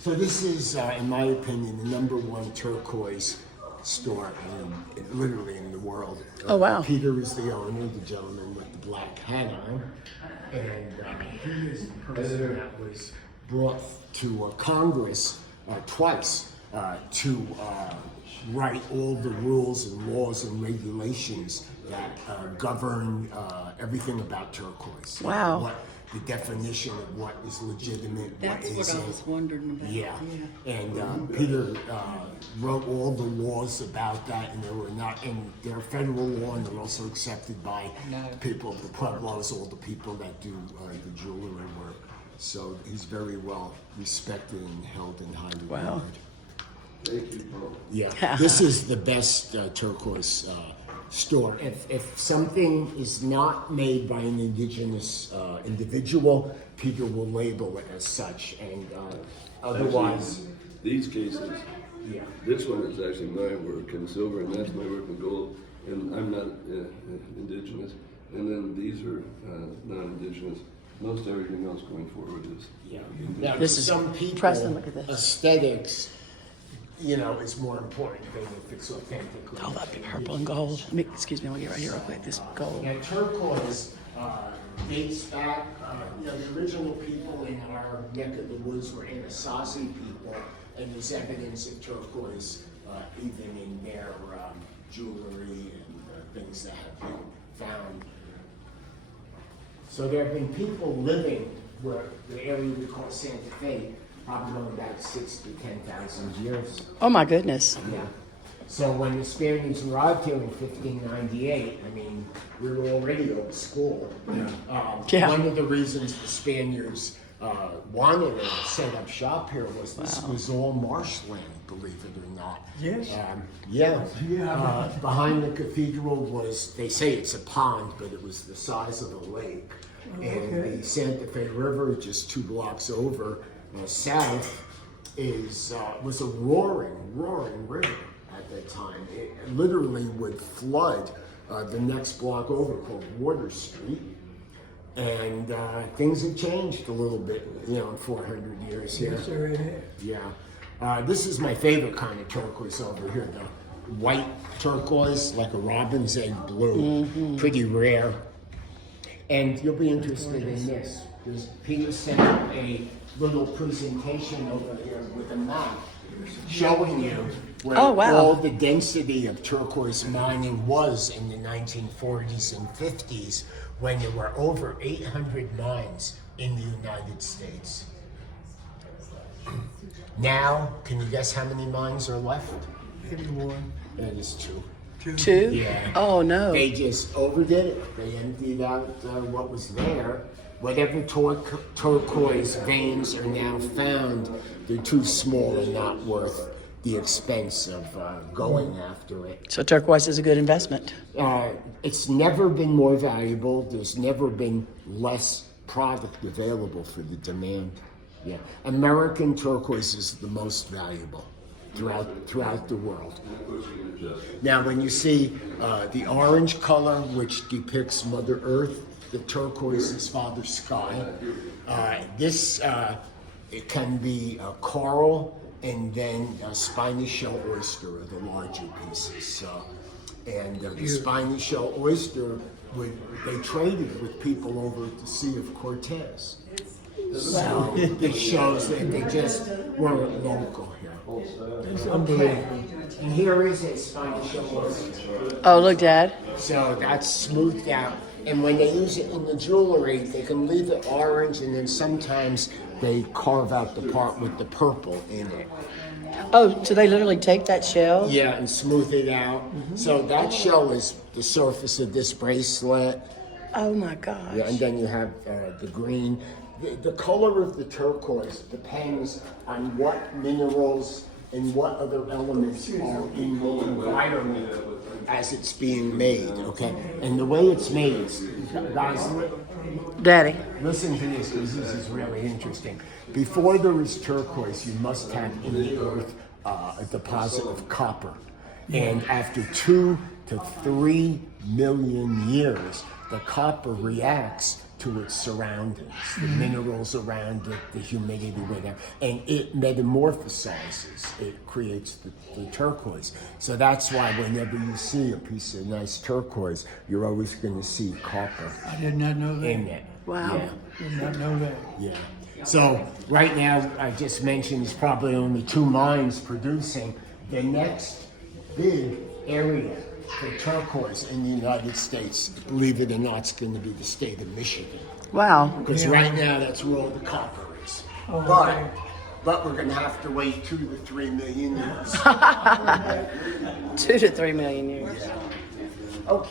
So this is, in my opinion, the #1 turquoise store literally in the world. Oh, wow. Peter is the owner, the gentleman with the black hat on. And he is the person that was brought to Congress twice to write all the rules and laws and regulations that govern everything about turquoise. Wow. The definition of what is legitimate, That's what what isn't. I was wondering about. Yeah, and Peter wrote all the laws about that, and they're federal law, and they're also accepted by people of the Pueblos, all the people that do the jewelry work. So he's very well respected and held in high regard. Wow. Thank you, Paul. Yeah, this is the best turquoise store. If something is not made by an indigenous individual, Peter will label it as such, and otherwise, Actually, these cases, yeah. this one is actually my work in silver, and that's my work in gold, and I'm not indigenous. And then these are non-indigenous. Most everything else going forward is. Yeah. Now, This to is some people, Preston, look at this. aesthetics, is more important than if it's authentically. Oh, that'd be purple and gold. Excuse me, let me get right here real quick. This gold. Now, turquoise dates back, the original people in our neck of the woods were Anasazi people, and there's evidence of turquoise even in their jewelry and things that have been found. So there have been people living where the area we call Santa Fe, probably going back 6,000 to 10,000 years. Oh my goodness. Yeah. So when the Spaniards arrived here in 1598, we were already out of school. Yeah. One of the reasons the Spaniards wanted to set up shop here was this was all marshland, believe it or not. Yes. Behind the cathedral was, they say it's a pond, but it was the size of a lake. And the Santa Fe River, just 2 blocks over south, was a roaring river at that time. It literally would flood the next block over, called Water Street. And things have changed a little bit, in 400 years here. Yes, sir, it is. Yeah. This is my favorite kind of turquoise over here, the white turquoise, like a robin's egg blue. Pretty rare. And you'll be interested in this. Peter sent a little presentation over here with a map showing you where all the density of turquoise mining was in the 1940s and 50s, when there were over 800 mines in the United States. Now, can you guess how many mines are left? 81. That is 2. 2? Yeah. Oh no. They just overdid it. They emptied out what was there. Whatever turquoise veins are now found, they're too small and not worth the expense of going after it. So turquoise is a good investment. It's never been more valuable. There's never been less product available for the demand. Yeah, American turquoise is the most valuable throughout the world. Now, when you see the orange color, which depicts Mother Earth, the turquoise is Father Sky. This it can be coral, and then spiny shell oyster are the larger pieces. And the spiny shell oyster, they traded with people over at the Sea of Cortez. So it shows that they just weren't local here. It's unbelievable. And here is a spiny shell oyster. Oh, look, Dad. So that's smoothed out. And when they use it in the jewelry, they can leave it orange, and then sometimes they carve out the part with the purple in it. Oh, so they literally take that shell? Yeah, and smooth it out. So that shell is the surface of this bracelet. Oh my gosh. Yeah, and then you have the green. The color of the turquoise depends on what minerals and what other elements are in the environment as it's being made, okay? And the way it's made, guys, Daddy. listen to this, because this is really interesting. Before there is turquoise, you must have in the earth a deposit of copper. And after 2 to 3 million years, the copper reacts to its surroundings, the minerals around it, the humidity, whatever, and it metamorphosizes. It creates the turquoise. So that's why whenever you see a piece of nice turquoise, you're always going to see copper I did not know that. in it. Wow. Yeah. Did not know that. Yeah. So right now, I just mentioned there's probably only 2 mines producing. The next big area for turquoise in the United States, believe it or not, is going to be the state of Michigan. Wow. Because right now, that's where all the copper is. Oh, But okay. but we're going to have to wait 2 to 3 million years. 2 to 3 million years. Okay.